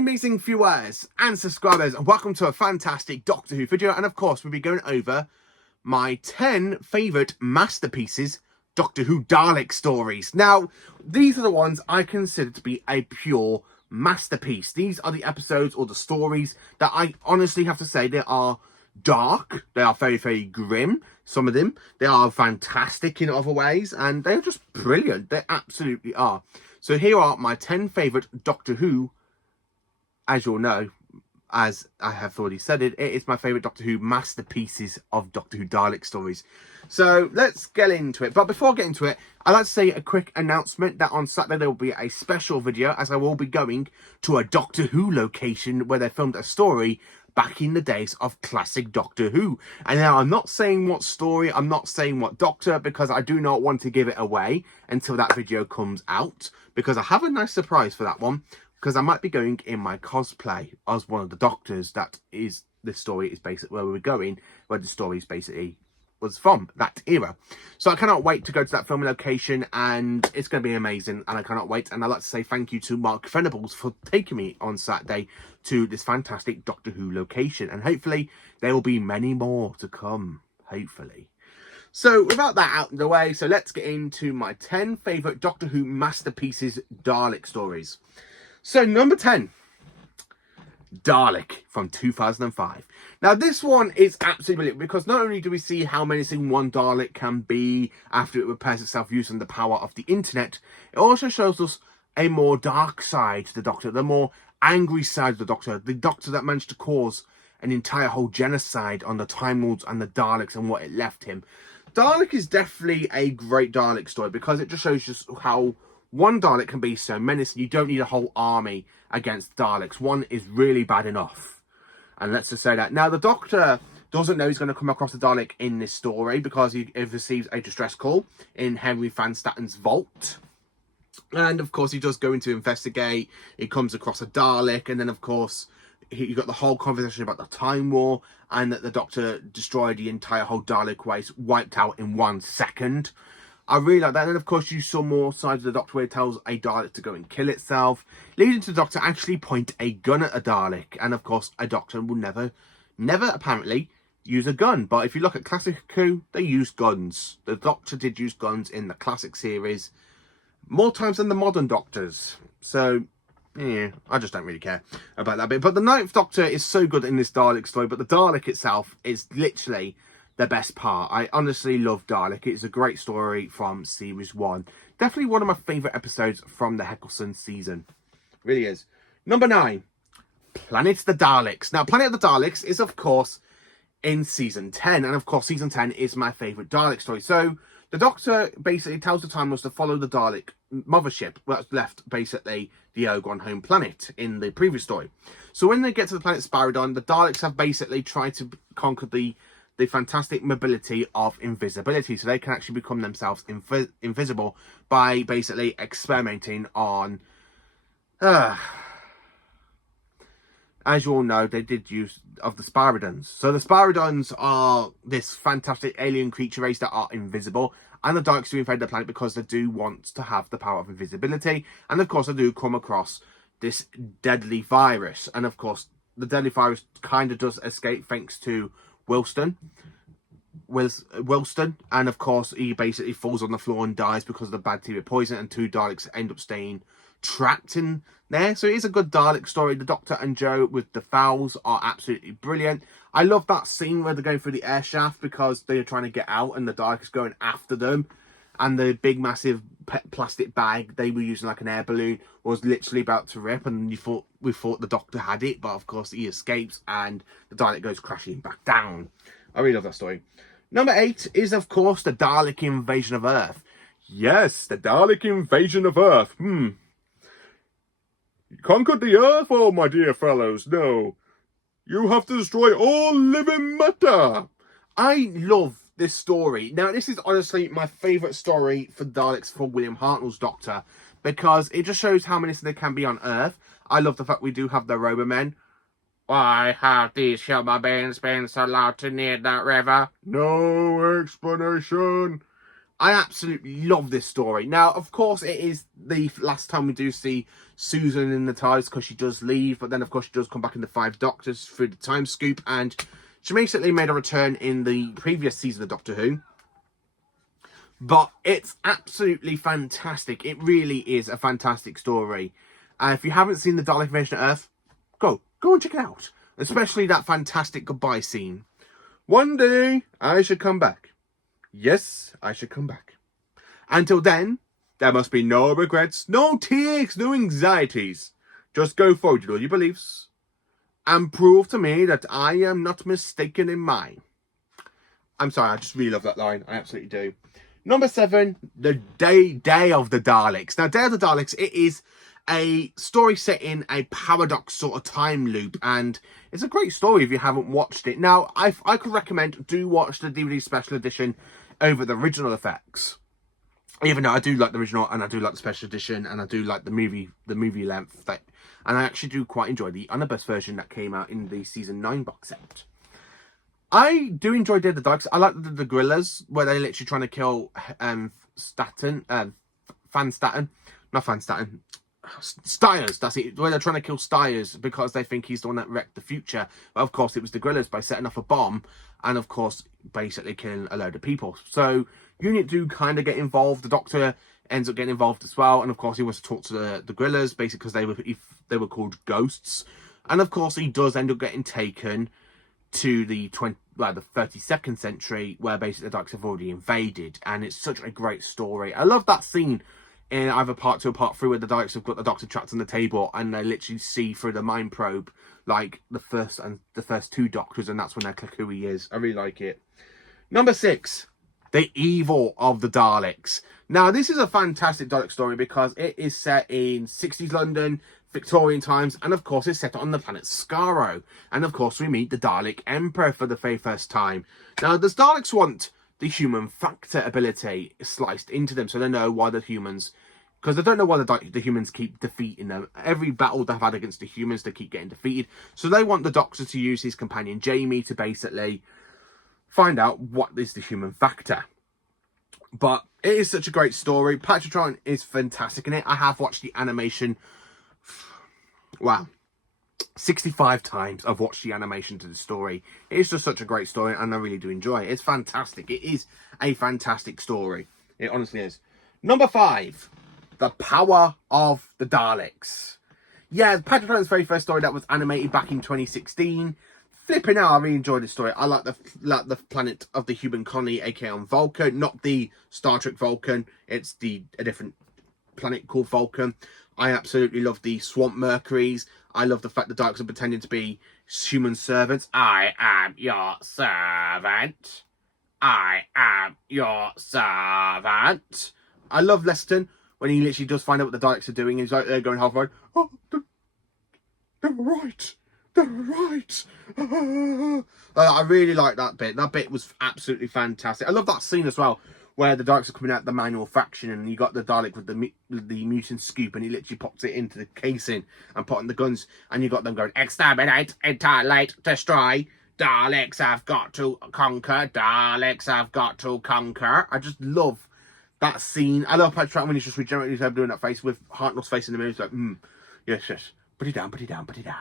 amazing viewers and subscribers, and welcome to a fantastic Doctor Who video. And of course, we'll be going over my 10 favourite masterpieces Doctor Who Dalek stories. Now, these are the ones I consider to be a pure masterpiece. These are the episodes or the stories that I honestly have to say they are dark, they are very, very grim. Some of them, they are fantastic in other ways, and they're just brilliant. They absolutely are. So here are my 10 favourite Doctor Who. As you'll know, as I have already said it is my favourite Doctor Who masterpieces of Doctor Who Dalek stories. So let's get into it. But before I get into it, I'd like to say a quick announcement that on Saturday there will be a special video, as I will be going to a Doctor Who location where they filmed a story back in the days of classic Doctor Who. And now I'm not saying what story, I'm not saying what Doctor, because I do not want to give it away until that video comes out, because I have a nice surprise for that one. Because I might be going in my cosplay as one of the Doctors. That is, this story is basically where we're going, where the story is basically was from, that era. So I cannot wait to go to that filming location, and it's going to be amazing, and I cannot wait. And I'd like to say thank you to Mark Venables for taking me on Saturday to this fantastic Doctor Who location. And hopefully there will be many more to come, hopefully. So without that out of the way, so let's get into my 10 favourite Doctor Who masterpieces Dalek stories. So, number 10, Dalek from 2005. Now, this one is absolutely brilliant because not only do we see how menacing one Dalek can be after it repairs itself using the power of the internet, it also shows us a more dark side to the Doctor, the more angry side of the Doctor that managed to cause an entire whole genocide on the Time Lords and the Daleks and what it left him. Dalek is definitely a great Dalek story because it just shows just how one Dalek can be so menacing. You don't need a whole army against Daleks. One is really bad enough. And let's just say that. Now, the Doctor doesn't know he's going to come across the Dalek in this story because he receives a distress call in Henry Van Statten's vault. And, of course, he does go in to investigate. He comes across a Dalek. And then, of course, you got the whole conversation about the Time War and that the Doctor destroyed the entire whole Dalek race, wiped out in 1 second. I really like that. And then, of course, you saw more sides of the Doctor where it tells a Dalek to go and kill itself, leading to the Doctor actually point a gun at a Dalek. And, of course, a Doctor will never apparently use a gun. But if you look at Classic Who, they use guns. The Doctor did use guns in the classic series more times than the modern Doctors. So, yeah, I just don't really care about that bit. But the 9th Doctor is so good in this Dalek story. But the Dalek itself is literally the best part. I honestly love Dalek. It's a great story from series 1. Definitely one of my favourite episodes from the Eccleston season. Really is. Number 9, Planet of the Daleks. Now, Planet of the Daleks is, of course, in season 10. And, of course, season 10 is my favourite Dalek story. So, the Doctor basically tells the Time Lords to follow the Dalek mothership that's left, basically, the Ogon home planet in the previous story. So, when they get to the planet Spiridon, the Daleks have basically tried to conquer the fantastic mobility of invisibility, so they can actually become themselves invisible by basically experimenting on as you all know, they did use of the Spiridons. So the Spiridons are this fantastic alien creature race that are invisible, and the Daleks do invade the planet because they do want to have the power of invisibility, and of course they do come across this deadly virus, and of course the deadly virus kind of does escape thanks to Wilston, and of course he basically falls on the floor and dies because of the bacteria poison, and 2 Daleks end up staying trapped in there. So it is a good Dalek story. The Doctor and Joe with the fowls are absolutely brilliant. I love that scene where they're going through the air shaft because they're trying to get out and the Dalek is going after them, and the big massive plastic bag they were using like an air balloon was literally about to rip, and we thought the Doctor had it, but of course he escapes and the Dalek goes crashing back down. I really love that story. Number 8 is, of course, the Dalek invasion of Earth. Yes, the Dalek invasion of Earth. You conquered the Earth? Oh, my dear fellows, no. You have to destroy all living matter. I love this story. Now, this is honestly my favourite story for Daleks for William Hartnell's Doctor, because it just shows how many there can be on Earth. I love the fact we do have the Robomen. Why have these sugar beans been so loud to near that river? No explanation. I absolutely love this story. Now, of course, it is the last time we do see Susan in the TARDIS because she does leave. But then, of course, she does come back in the Five Doctors through the time scoop. And she basically made a return in the previous season of Doctor Who. But it's absolutely fantastic. It really is a fantastic story. If you haven't seen the Dalek Invasion of Earth, go and check it out. Especially that fantastic goodbye scene. One day, I should come back. Yes, I should come back. Until then, there must be no regrets, no tears, no anxieties. Just go forward with all your beliefs and prove to me that I am not mistaken in mine. I'm sorry, I just really love that line. I absolutely do. Number 7, the Day of the Daleks. Now, Day of the Daleks, it is a story set in a paradox sort of time loop, and it's a great story if you haven't watched it. Now, I could recommend do watch the DVD special edition over the original effects, even though I do like the original and I do like the special edition and I do like the movie length, and I actually do quite enjoy the unabashed version that came out in the season 9 box set. I do enjoy Day of the Daleks. I like the gorillas where they're literally trying to kill Stiers, that's it, where they're trying to kill Stiers because they think he's the one that wrecked the future. But of course, it was the gorillas by setting off a bomb and, of course, basically killing a load of people. So, Unit do kind of get involved. The Doctor ends up getting involved as well. And, of course, he wants to talk to the gorillas, basically because they were called ghosts. And, of course, he does end up getting taken to the 32nd century, where basically the Daleks have already invaded. And it's such a great story. I love that scene in either part 2 or part 3 where the Daleks have got the Doctor trapped on the table and they literally see through the mind probe like the first 2 Doctors, and that's when they click who he is. I really like it. Number 6, the Evil of the Daleks. Now, this is a fantastic Dalek story because it is set in 60s London, Victorian times, and of course it's set on the planet Skaro. And of course we meet the Dalek Emperor for the very first time. Now, the Daleks want the human factor ability sliced into them so they know why the humans, because they don't know why the humans keep defeating them. Every battle they've had against the humans, they keep getting defeated. So they want the Doctor to use his companion Jamie to basically find out what is the human factor. But it is such a great story. Patrick is fantastic in it. I have watched the animation, wow, 65 times I've watched the animation to the story. It's just such a great story and I really do enjoy it. It's fantastic. It is a fantastic story. It honestly is. Number 5, The Power of the Daleks. Yeah, Patrick Troughton's very first story that was animated back in 2016. Flipping out, I really enjoyed this story. I like the planet of the human colony, aka on Vulcan, not the Star Trek Vulcan. It's a different planet called Vulcan. I absolutely love the swamp Mercuries. I love the fact the Daleks are pretending to be human servants. I am your servant. I am your servant. I love Leston when he literally does find out what the Daleks are doing. He's like there going halfway. Oh, they're right. They're right. I really like that bit. That bit was absolutely fantastic. I love that scene as well, where the Daleks are coming out the manual faction and you got the Dalek with the mutant scoop and he literally pops it into the casing and putting the guns and you got them going, exterminate, annihilate, destroy, Daleks have got to conquer, Daleks have got to conquer. I just love that scene. I love Patrick Troughton when he's just regenerating his head doing that face with Hartnell's face in the mirror. He's like, yes, put it down, put it down, put it down.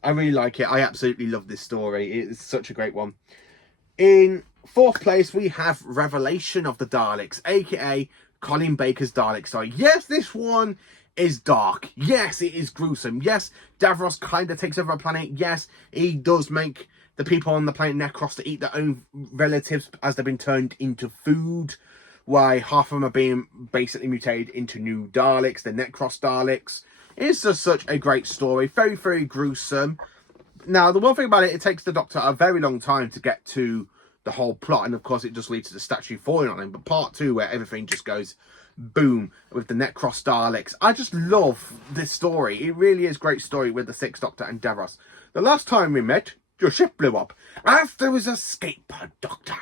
I really like it. I absolutely love this story. It's such a great one. In 4th place, we have Revelation of the Daleks, aka Colin Baker's Dalek story. Yes, this one is dark. Yes, it is gruesome. Yes, Davros kind of takes over a planet. Yes, he does make the people on the planet Necros to eat their own relatives as they've been turned into food. Why half of them are being basically mutated into new Daleks, the Necros Daleks. It's just such a great story. Very, very gruesome. Now, the one thing about it, it takes the Doctor a very long time to get to the whole plot. And, of course, it just leads to the statue falling on him. But part 2, where everything just goes boom with the Necros Daleks. I just love this story. It really is a great story with the 6th Doctor and Davros. The last time we met, your ship blew up. After was escape pod, Doctor.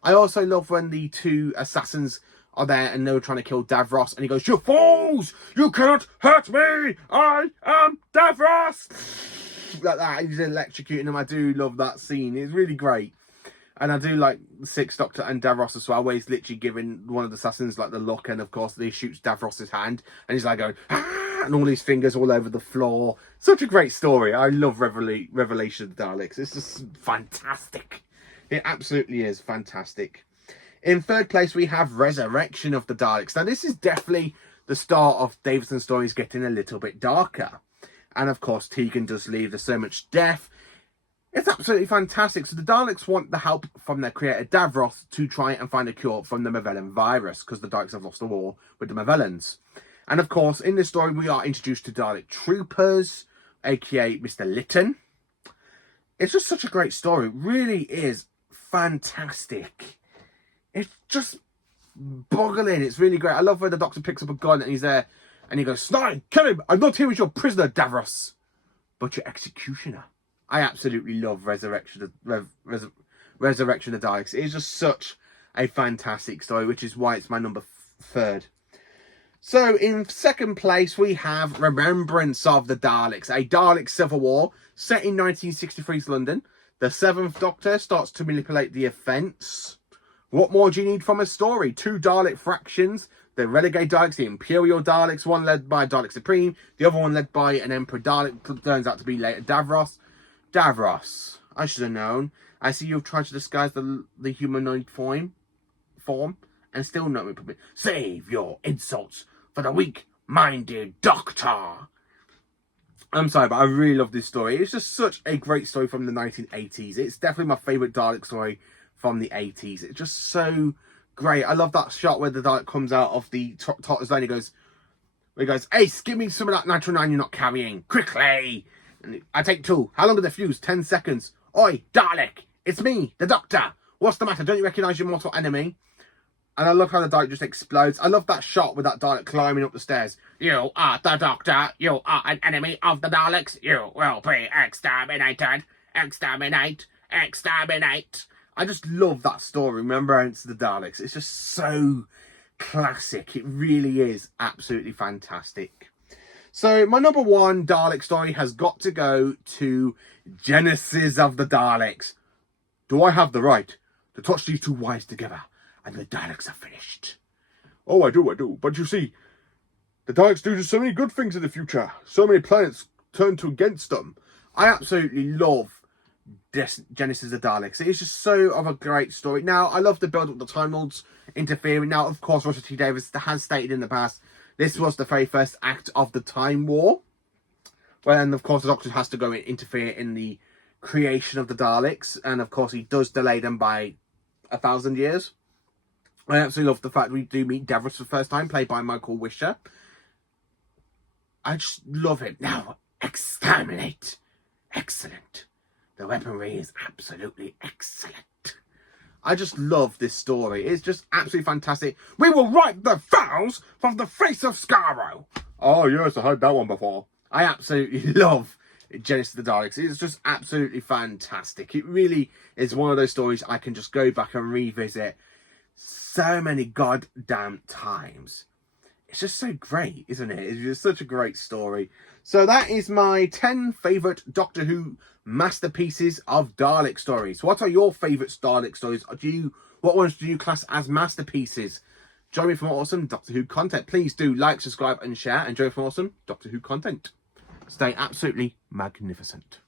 I also love when the 2 assassins are there and they're trying to kill Davros and he goes, you fools! You cannot hurt me! I am Davros! Like that, he's electrocuting them. I do love that scene. It's really great. And I do like the Sixth Doctor and Davros as well, where he's literally giving one of the assassins like the look, and of course he shoots Davros's hand, and he's like going, ah, and all his fingers all over the floor. Such a great story. I love Revelation of the Daleks. It's just fantastic. It absolutely is fantastic. In third place, we have Resurrection of the Daleks. Now, this is definitely the start of Davison's stories getting a little bit darker. And, of course, Tegan does leave. There's so much death. It's absolutely fantastic. So the Daleks want the help from their creator, Davros, to try and find a cure from the Mavellan virus, because the Daleks have lost the war with the Mavellans. And, of course, in this story, we are introduced to Dalek troopers, a.k.a. Mr. Lytton. It's just such a great story. It really is fantastic. It's just boggling. It's really great. I love where the Doctor picks up a gun and he's there and he goes, Snide, kill him. I'm not here as your prisoner, Davros, but your executioner. I absolutely love Resurrection of Daleks. It is just such a fantastic story, which is why it's my number third. So in second place, we have Remembrance of the Daleks, a Dalek civil war set in 1963's London. The Seventh Doctor starts to manipulate the events. What more do you need from a story? 2 Dalek fractions, the Renegade Daleks, the Imperial Daleks, one led by Dalek Supreme, the other one led by an Emperor Dalek, turns out to be later Davros. Davros, I should have known. I see you've tried to disguise the humanoid form and still not me. Save your insults for the weak-minded Doctor. I'm sorry, but I really love this story. It's just such a great story from the 1980s. It's definitely my favourite Dalek story from the 80s. It's just so great. I love that shot where the Dalek comes out of the Doctor's line. He goes, Ace, give me some of that Nitro 9 you're not carrying. Quickly. And I take 2. How long are the fuse? 10 seconds. Oi, Dalek. It's me, the Doctor. What's the matter? Don't you recognise your mortal enemy? And I love how the Dalek just explodes. I love that shot with that Dalek climbing up the stairs. You are the Doctor. You are an enemy of the Daleks. You will be exterminated. Exterminate. Exterminate. I just love that story, Remembrance of the Daleks. It's just so classic. It really is absolutely fantastic. So my number 1 Dalek story has got to go to Genesis of the Daleks. Do I have the right to touch these 2 wires together and the Daleks are finished? Oh, I do. But you see, the Daleks do so many good things in the future. So many planets turn to against them. I absolutely love Genesis of the Daleks. It is just so of a great story. Now, I love the build up the Time Lords interfering. Now, of course, Russell T Davies has stated in the past, this was the very first act of the Time War. Well, and of course, the Doctor has to go and interfere in the creation of the Daleks. And of course, he does delay them by 1,000 years. I absolutely love the fact we do meet Davros for the first time, played by Michael Wisher. I just love him. Now, exterminate. Excellent. The weaponry is absolutely excellent. I just love this story. It's just absolutely fantastic. We will wipe the fouls from the face of Skaro. Oh, yes, I heard that one before. I absolutely love Genesis of the Daleks. It's just absolutely fantastic. It really is one of those stories I can just go back and revisit so many goddamn times. It's just so great, isn't it? It's just such a great story. So that is my 10 favourite Doctor Who masterpieces of Dalek stories. What are your favourite Dalek stories? What ones do you class as masterpieces? Join me for more awesome Doctor Who content. Please do like, subscribe and share, and join me for awesome Doctor Who content. Stay absolutely magnificent.